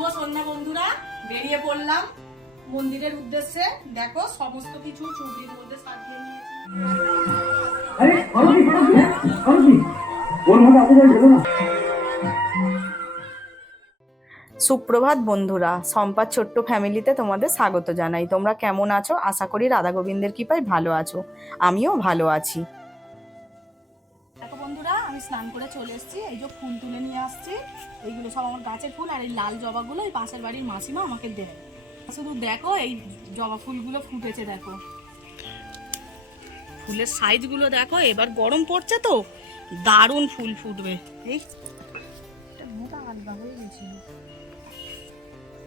শুভ সন্ধ্যা বন্ধুরা, বেরিয়ে পড়লাম মন্দিরের উদ্দেশ্যে। দেখো সমস্ত কিছু চুবড়ির মধ্যে সাজিয়ে নিয়েছি। সুপ্রভাত বন্ধুরা, সম্পার ছোট্ট ফ্যামিলিতে তোমাদের স্বাগত জানাই। তোমরা কেমন আছো? আশা করি রাধা গোবিন্দের কৃপায় ভালো আছো। আমিও ভালো আছি। দেখো বন্ধুরা, আমি স্নান করে চলে এসেছি। এই যে ফুল তুলে নিয়ে আসছি, এইগুলো সব আমার গাছের ফুল। আর এই লাল জবাগুলো এই পাশের বাড়ির মাসিমা আমাকে দেয়। শুধু দেখো এই জবা ফুলগুলো ফুটেছে, দেখো ফুলের সাইজগুলো দেখো। এবার গরম পড়ছে তো দারুণ ফুল ফুটবে।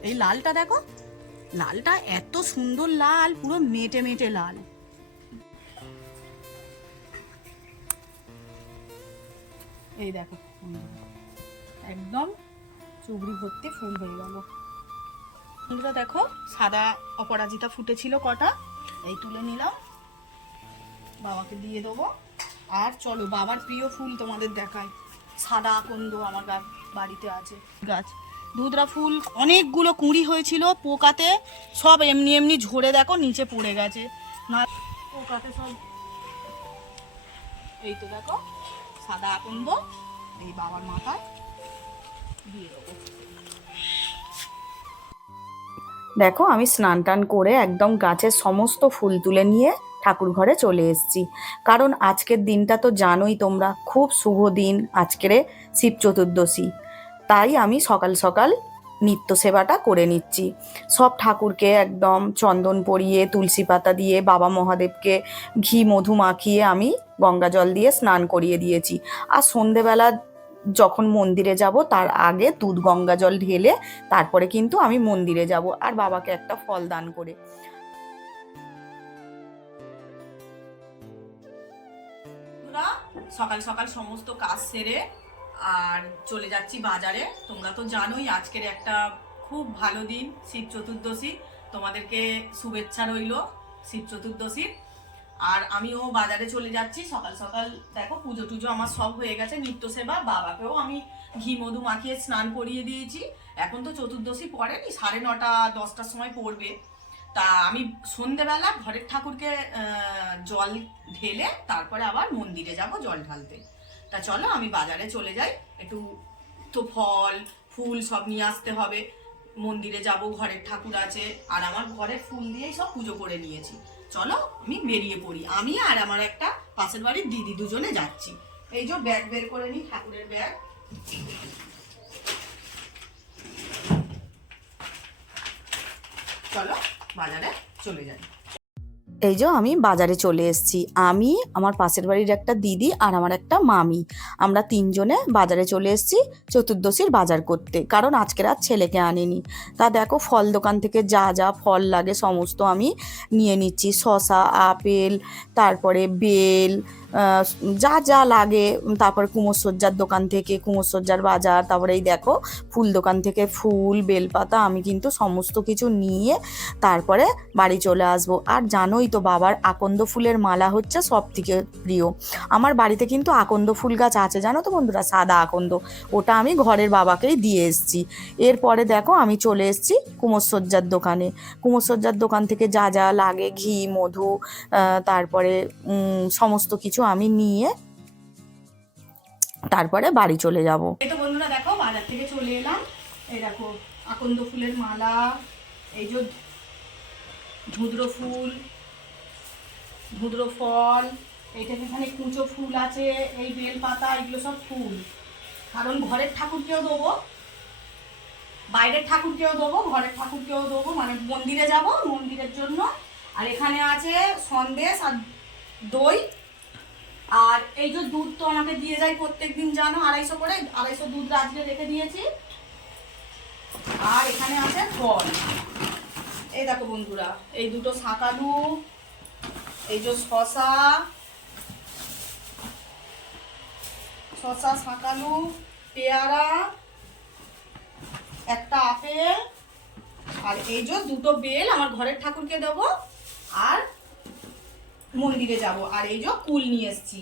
এই লালটা দেখো, লালটা এত সুন্দর লাল, পুরো মেটে মেটে লাল। এই দেখো একদম চুবড়ি ভর্তি ফুল হয়ে গেল। বন্ধুরা দেখো, সাদা অপরাজিতা ফুটেছিল কটা, এই তুলে নিলাম, বাবাকে দিয়ে দেবো। আর চলো বাবার প্রিয় ফুল তোমাদের দেখাই। সাদা আকন্দ আমার বাড়িতে আছে গাছ। ধুতরা ফুল অনেকগুলো কুঁড়ি হয়েছিল, পোকাতে সব এমনি এমনি ঝরে দেখো নিচে পড়ে গেছে। না পোকাতে সব। এই তো দেখো সাদা আকন্দ, এই বাবার মাথায় দিয়ে দেবো। দেখো আমি স্নান টান করে একদম গাছের সমস্ত ফুল তুলে নিয়ে ঠাকুর ঘরে চলে এসেছি। কারণ আজকের দিনটা তো জানোই তোমরা, খুব শুভ দিন আজকের, শিব চতুর্দশী। তাই আমি সকাল সকাল নিত্য সেবাটা করে নিচ্ছি। সব ঠাকুরকে একদম চন্দন পরিয়ে তুলসী পাতা দিয়ে বাবা মহাদেবকে ঘি মধু মাখিয়ে আমি গঙ্গা জল দিয়ে স্নান করিয়ে দিয়েছি। আর সন্ধেবেলা যখন মন্দিরে যাব তার আগে দুধ গঙ্গা জল ঢেলে তারপরে কিন্তু আমি মন্দিরে যাব আর বাবাকে একটা ফল দান করে। সকাল সকাল সমস্ত কাজ সেরে আর চলে যাচ্ছি বাজারে। তোমরা তো জানোই আজকের একটা খুব ভালো দিন, শিব চতুর্দশী। তোমাদেরকে শুভেচ্ছা রইল শিব চতুর্দশীর। আর আমিও বাজারে চলে যাচ্ছি সকাল সকাল। দেখো পুজো টুজো আমার সব হয়ে গেছে, নিত্য সেবা। বাবাকেও আমি ঘি মধু মাখিয়ে স্নান করিয়ে দিয়েছি। এখন তো চতুর্দশী পড়েনি, 9:30 10টার সময় পড়বে। তা আমি সন্ধেবেলা ঘরের ঠাকুরকে জল ঢেলে তারপরে আবার মন্দিরে যাব জল ঢালতে। তা চলো আমি বাজারে চলে যাই, একটু তো ফল ফুল সব নিয়ে আসতে হবে। মন্দিরে যাব, ঘরের ঠাকুর আছে, আর আমার ঘরের ফুল দিয়েই সব পুজো করে নিয়েছি। চলো আমি বেরিয়ে পড়ি। আমি আর আমার একটা পাশের বাড়ির দিদি দুজনে যাচ্ছি। এই যে ব্যাগ বের করে নিই, ঠাকুরের ব্যাগ। চলো বাজারে চলে যাই। এই যে আমি বাজারে চলে এসেছি। আমি, আমার পাশের বাড়ির একটা দিদি আর আমার একটা মামি, আমরা তিনজনে বাজারে চলে এসেছি চতুর্দশীর বাজার করতে। কারণ আজকের আর ছেলেকে আনিনি। তা দেখো ফল দোকান থেকে যা যা ফল লাগে সমস্ত আমি নিয়ে নিচ্ছি। শসা, আপেল, তারপরে বেল, যা যা লাগে। তারপরে কুমোরসজ্জার দোকান থেকে কুমোরসজ্জার বাজার। তারপরে এই দেখো ফুল দোকান থেকে ফুল, বেলপাতা আমি কিন্তু সমস্ত কিছু নিয়ে তারপরে বাড়ি চলে আসবো। আর জানোই তো বাবার আকন্দ ফুলের মালা হচ্ছে সব থেকে প্রিয়। আমার বাড়িতে কিন্তু আকন্দ ফুল গাছ আছে, জানো তো বন্ধুরা, সাদা আকন্দ। ওটা আমি ঘরের বাবাকেই দিয়ে এসেছি। এরপরে দেখো আমি চলে এসেছি কুমোরসজ্জার দোকানে। কুমোরসজ্জার দোকান থেকে যা যা লাগে, ঘি মধু, তারপরে সমস্ত কিছু আমি নিয়ে তারপরে বাড়ি চলে যাব। এই তো বন্ধুরা দেখো বাজার থেকে চলে এলাম। এই দেখো আকন্দ ফুলের মালা, এই যে ধুদ্র ফুল, ধুদ্র ফল, এইটা এখানে কুঁচো ফুল আছে, এই বেল পাতা, এগুলো সব ফুল। কারণ ঘরের ঠাকুরকেও দেবো, বাইরের ঠাকুরকেও দেবো, ঘরের ঠাকুরকেও দেবো, মানে মন্দিরে যাব মন্দিরের জন্য। আর এখানে আছে সন্দেশ আর দই। আর এই যে দুধ তো আমাকে দিয়ে যায় প্রত্যেকদিন, জানো, 250 করে, 250 দুধ রাজলে রেখে দিয়েছি। আর এখানে আছে ফল। এই দেখো বন্ধুরা, এই দুটো শাকালু, এই যে শসা, শাকালু, পেয়ারা, একটা আপেল, আর এই যে দুটো বেল আমার ঘরের ঠাকুরকে দেবো আর মন্দিরে যাব। আর এই যে কুল নিয়ে এসেছি,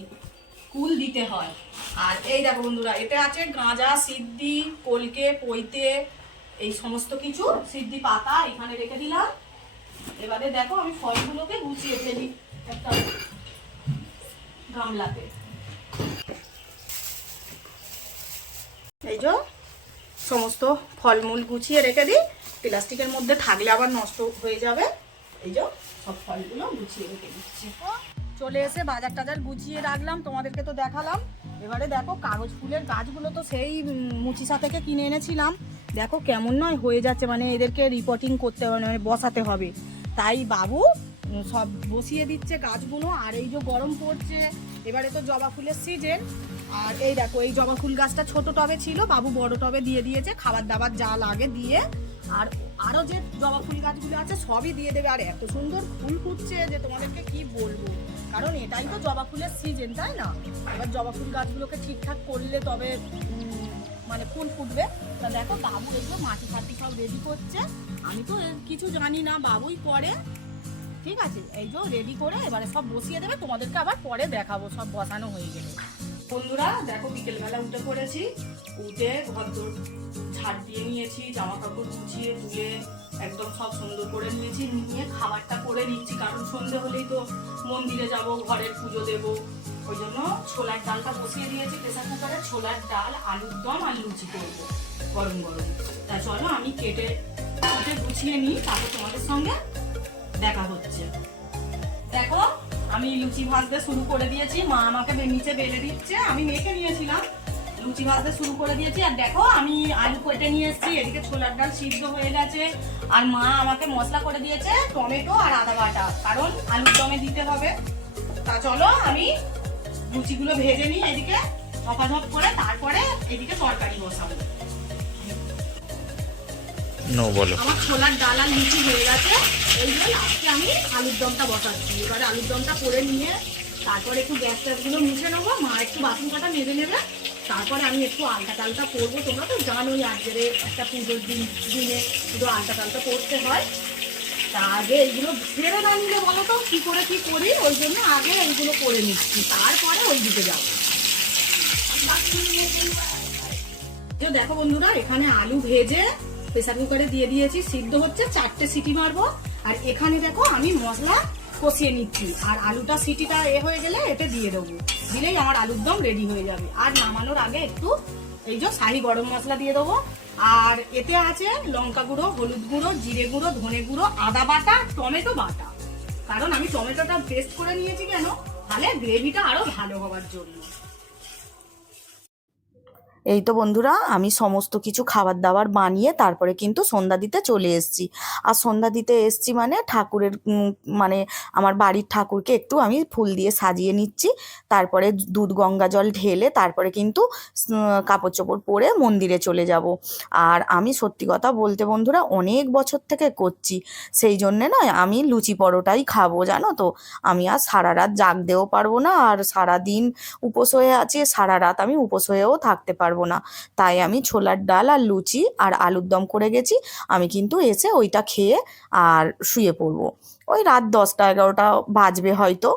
কুল দিতে হয়। আর এই দেখো বন্ধুরা, এতে আছে গাঁজা, সিদ্ধি, কলকে, পৈতে, এই সমস্ত কিছু সিদ্ধি পাতা এখানে রেখে দিলাম। এবারে দেখো আমি ফলগুলোকে গুছিয়ে ফেলি একটা গামলাতে। এই যে সমস্ত ফলমূল গুছিয়ে রেখে দিই, প্লাস্টিকের মধ্যে থাকলে আবার নষ্ট হয়ে যাবে। এই যে সব ফলগুলো গুছিয়ে রেখে দিচ্ছি। চলে এসে বাজার টাজার গুছিয়ে রাখলাম, তোমাদেরকে তো দেখালাম। এবারে দেখো কাগজ ফুলের গাছগুলো তো সেই মুচিসা থেকে কিনে এনেছিলাম, দেখো কেমন নয় হয়ে যাচ্ছে, মানে এদেরকে রিপোর্টিং করতে হবে, মানে বসাতে হবে। তাই বাবু সব বসিয়ে দিচ্ছে গাছগুলো। আর এই যে গরম পড়ছে, এবারে তো জবা ফুলের সিজন। আর এই দেখো এই জবা ফুল গাছটা ছোট টবে ছিল, বাবু বড় টবে দিয়ে দিয়েছে, খাবার দাবার যা লাগে দিয়ে। আর আরো যে জবা ফুল গাছগুলো আছে সবই দিয়ে দেবে। আর এত সুন্দর ফুল ফুটছে যে তোমাদেরকে কি বলবো, কারণ এটাই তো জবা ফুলের সিজন, তাই না? এবার জবা ফুল গাছগুলোকে ঠিকঠাক করলে তবে মানে ফুল ফুটবে। তা দেখো বাবু এগুলো মাটি ফাটি সব রেডি করছে, আমি তো কিছু জানি না, বাবুই করে। ঠিক আছে, এই যে রেডি করে এবারে সব বসিয়ে দেবে, তোমাদেরকে আবার পরে দেখাবো সব বসানো হয়ে গেলে। বন্ধুরা দেখো বিকেলবেলা উঠে পড়েছি, উঠে ঘর ঝাড় দিয়ে নিয়েছি, জামা কাপড় গুছিয়ে তুলে একদম সব সুন্দর করে নিয়েছি, নিয়ে খাবারটা করে নিচ্ছি, কারণ সন্ধে হলেই তো মন্দিরে যাব, ঘরের পুজো দেব। ওই জন্য ছোলার ডালটা বসিয়ে দিয়েছি প্রেসার কুকারে, ছোলার ডাল আলুর দম আর লুচি করবো গরম গরম। তা চলো আমি কেটে গুছিয়ে নিই, তারপর তোমাদের সঙ্গে দেখা হচ্ছে। দেখো আমি লুচি ভাজতে শুরু করে দিয়েছি, মা আমাকে নিচে বেলে দিচ্ছে, আমি মেখে নিয়েছিলাম, লুচি ভাজতে শুরু করে দিয়েছি। আর দেখো আমি আলু কেটে নিয়ে এসেছি, এদিকে ছোলার ডাল সিদ্ধ হয়ে গেছে। আর মা আমাকে মশলা করে দিয়েছে টমেটো আর আদা বাটা, কারণ আলুর দমে দিতে হবে। তা চলো আমি লুচিগুলো ভেজে নিই এদিকে ঝপাঝপ করে, তারপরে এদিকে তরকারি বসাবো। আমার ছোলার ডাল আর লুচি হয়ে গেছে, এই জন্য লাস্টে আমি আলুর দমটা বসাচ্ছি। এবারে আলুর দমটা করে নিয়ে তারপরে একটু গ্যাস ট্যাসগুলো মুছে নেবো, মা একটু বাসন কাটা মেজে নেবে, তারপরে আমি একটু আলতা টালতা করবো। তোমরা তো জানোই আজকের একটা পুজোর দিনে শুধু আলতা টালতা করতে হয়। তা আগে এইগুলো ফেরে না নিলে বলো তো কি করে কি করি, ওই জন্য আগে এইগুলো করে নিচ্ছি, তারপরে ওই দিকে যাবো। দেখো বন্ধুরা এখানে আলু ভেজে প্রেসার কুকারে দিয়ে দিয়েছি, সিদ্ধ হচ্ছে, 4টে সিটি মারবো। আর এখানে দেখো আমি মশলা কষিয়ে নিচ্ছি, আর আলুটা সিটিটা হয়ে গেলে এতে দিয়ে দেবো, দিলেই আমার আলুর দম রেডি হয়ে যাবে। আর নামানোর আগে একটু এই যে শাহি গরম মশলা দিয়ে দেবো। আর এতে আছে লঙ্কা গুঁড়ো, হলুদ গুঁড়ো, জিরে গুঁড়ো, ধনে গুঁড়ো, আদা বাটা, টমেটো বাটা, কারণ আমি টমেটোটা পেস্ট করে নিয়েছি কেন, তাহলে গ্রেভিটা আরো ভালো হওয়ার জন্য। এই তো বন্ধুরা আমি সমস্ত কিছু খাবার দাবার বানিয়ে তারপরে কিন্তু সন্ধ্যা দিতে চলে এসেছি। আর সন্ধ্যা দিতে এসেছি মানে ঠাকুরের মানে আমার বাড়ির ঠাকুরকে একটু আমি ফুল দিয়ে সাজিয়ে নিচ্ছি, তারপরে দুধ গঙ্গা জল ঢেলে তারপরে কিন্তু কাপড় চোপড় পরে মন্দিরে চলে যাব। আর আমি সত্যি কথা বলতে বন্ধুরা অনেক বছর থেকে করছি, সেই জন্যে নয় আমি লুচি পরোটাই খাবো, জানো তো। আমি আর সারা রাত জাগতেও পারবো না, আর সারা দিন উপোস হয়ে আছি, সারা রাত আমি উপোস হয়েও থাকতে পারবো না। তাই আমি ছোলার ডাল আর লুচি আর আলুর দম করে গেছি, আমি কিন্তু এসে ওইটা খেয়ে আর শুয়ে পড়বো। ওই রাত 10টা-11টা বাজবে হয়তো,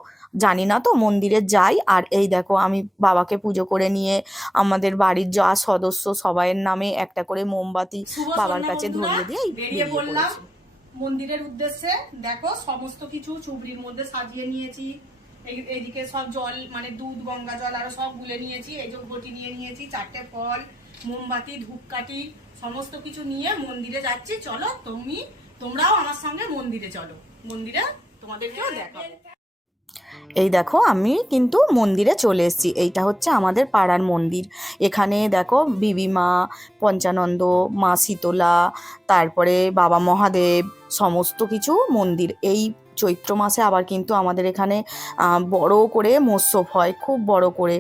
জানি না তো, মন্দিরে যাই। আর এই দেখো আমি বাবাকে পুজো করে নিয়ে আমাদের বাড়ির যা সদস্য সবাইয়ের নামে একটা করে মোমবাতি বাবার কাছে ধরিয়ে দিয়ে বেরিয়ে পড়লাম মন্দিরের উদ্দেশ্যে। দেখো সমস্ত কিছু চুবড়ির মধ্যে সাজিয়ে নিয়েছি, এইদিকে সব জল মানে দুধ গঙ্গা জল আরো সব গুলে নিয়েছি, এই যে ঘটি নিয়ে নিয়েছি, 4টে ফল, মোমবাতি, ধূপকাঠি সমস্ত কিছু নিয়ে মন্দিরে যাচ্ছি। চলো তোমরাও আমার সঙ্গে মন্দিরে চলো, মন্দিরে তোমাদেরকেও দেখাবো। এই দেখো আমি কিন্তু মন্দিরে চলে এসেছি, এইটা হচ্ছে আমাদের পাড়ার মন্দির। এখানে দেখো বিবিমা, পঞ্চানন্দ, মা শীতলা, তারপরে বাবা মহাদেব, সমস্ত কিছু মন্দির। এই চৈত্র মাসে আবার কিন্তু আমাদের এখানে বড় করে মৎস্যব হয়, খুব বড় করে।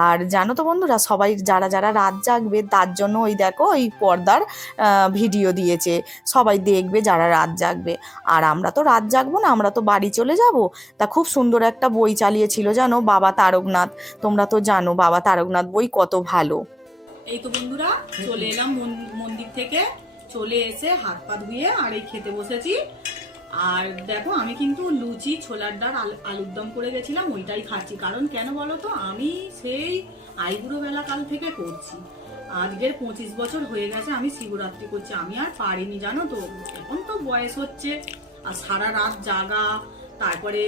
আর জানো তো বন্ধুরা সবাই যারা যারা রাত জাগবে তার জন্য ওই দেখো ওই পর্দার ভিডিও দিয়েছে, সবাই দেখবে যারা রাত জাগবে। আর আমরা তো রাত জাগবো না, আমরা তো বাড়ি চলে যাব। তা খুব সুন্দর একটা বই চালিয়েছিল জানো, বাবা তারকনাথ। তোমরা তো জানো বাবা তারকনাথ বই কত ভালো। এই তো বন্ধুরা চলে এলাম মন্দির থেকে, চলে এসে হাত পা ধুয়ে আর এই খেতে বসেছি। আর দেখো আমি কিন্তু লুচি, ছোলার ডাল, আলুর দম করে গেছিলাম, ওইটাই খাচ্ছি। কারণ কেন বলো তো, আমি সেই আইবুড়ো বেলা কাল থেকে করছি। আজকের 25 বছর হয়ে গেছে আমি শিবরাত্রি করছি। আমি আর পারিনি জানো তো, এখন তো বয়স হচ্ছে, আর সারা রাত জাগা, তারপরে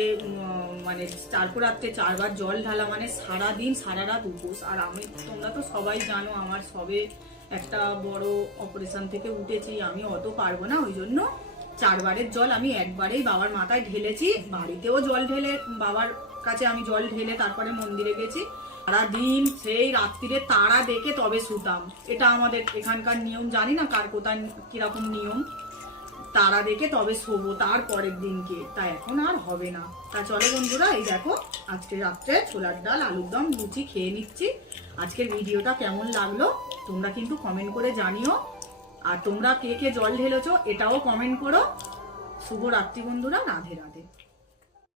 মানে তারপর রাত্রে 4 বার জল ঢালা, মানে সারাদিন সারা রাত উপোস। আর আমি, তোমরা তো সবাই জানো আমার সবে একটা বড় অপারেশন থেকে উঠেছি, আমি অত পারবো না, ওই জন্য 4 বারের জল আমি একবারেই বাবার মাথায় ঢেলেছি। বাড়িতেও জল ঢেলে, বাবার কাছে আমি জল ঢেলে তারপরে মন্দিরে গেছি। সারাদিন সেই রাত্রিরে তারা দেখে তবে শুতাম, এটা আমাদের এখানকার নিয়ম, জানি না কার কোথায় কিরকম নিয়ম। তারা দেখে তবে শোবো তার পরের দিনকে, তা এখন আর হবে না। তা চলো বন্ধুরা, এই দেখো আজকে রাত্রে ছোলার ডাল আলুর দম লুচি খেয়ে নিচ্ছি। আজকের ভিডিওটা কেমন লাগলো তোমরা কিন্তু কমেন্ট করে জানিও, আর তোমরা কে কে জল ঢেলেছো এটাও কমেন্ট করো। শুভ রাত্রি বন্ধুরা, রাধে রাধে।